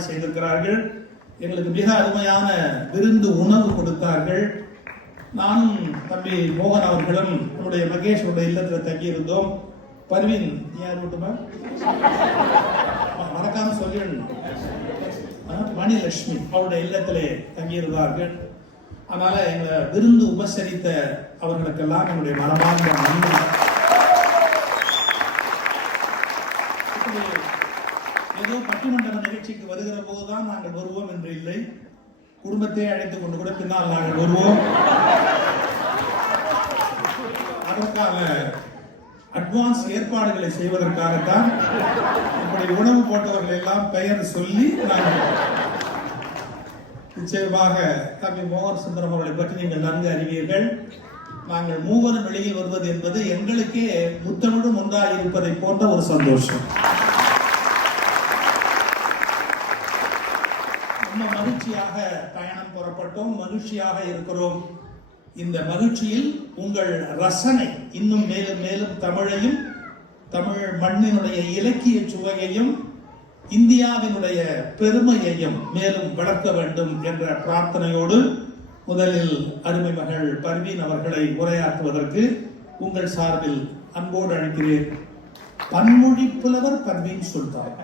ஏற்பாடு செய்திருக்கிறார்கள். எங்களுக்கு மிக அருமையான விருந்து உணவு கொடுத்தார்கள். நானும் தம்பி மோகன் அவர்களும் நம்முடைய மகேஷனுடைய இல்லத்தில் தங்கியிருந்தோம். பர்வீன் யார் மட்டுமா மறக்காம சொல்லிடணும், மணிலட்சுமி அவருடைய இல்லத்திலே தங்கியிருந்தார்கள். அதனால எங்களை விருந்து உபசரித்த அவர்களுக்கெல்லாம் என்னுடைய மனமார்ந்த நன்றி. ஏதோ பட்டிமன்ற நிகழ்ச்சிக்கு வருகிற போதுதான் நாங்கள் வருவோம் என்று இல்லை, குடும்பத்தை அழைத்துக் கொண்டு கூட பின்னால் நாங்கள் வருவோம். அதற்காக அட்வான்ஸ் ஏற்பாடுகளை செய்வதற்காகத்தான் இப்படி உணவு போட்டவர்கள் எல்லாம் பெயர் சொல்லி நாங்கள் நிச்சயமாக தம்பி மோகன் சுந்தரம் அவர்களை பற்றி நீங்கள் நன்கு அறிவீர்கள். நாங்கள் மூவரும் வெளியில் வருவது என்பது எங்களுக்கே முத்தமிழும் ஒன்றாக இருப்பதை போன்ற ஒரு சந்தோஷம். ரொம்ப மகிழ்ச்சியாக பயணம் புறப்பட்டோம், மகிழ்ச்சியாக இருக்கிறோம். இந்த மகிழ்ச்சியில் உங்கள் ரசனை இன்னும் மேலும் மேலும் தமிழையும் தமிழ் மண்ணினுடைய இலக்கிய சுவையையும் இந்தியாவினுடைய பெருமையையும் மேலும் வளர்க்க வேண்டும் என்ற பிரார்த்தனையோடு முதலில் அருமை மகள் பர்வீன் அவர்களை உரையாற்றுவதற்கு உங்கள் சார்பில் அன்போடு அழைக்கிறேன். பன்மொழி புலவர் பர்வீன் சுல்தான்.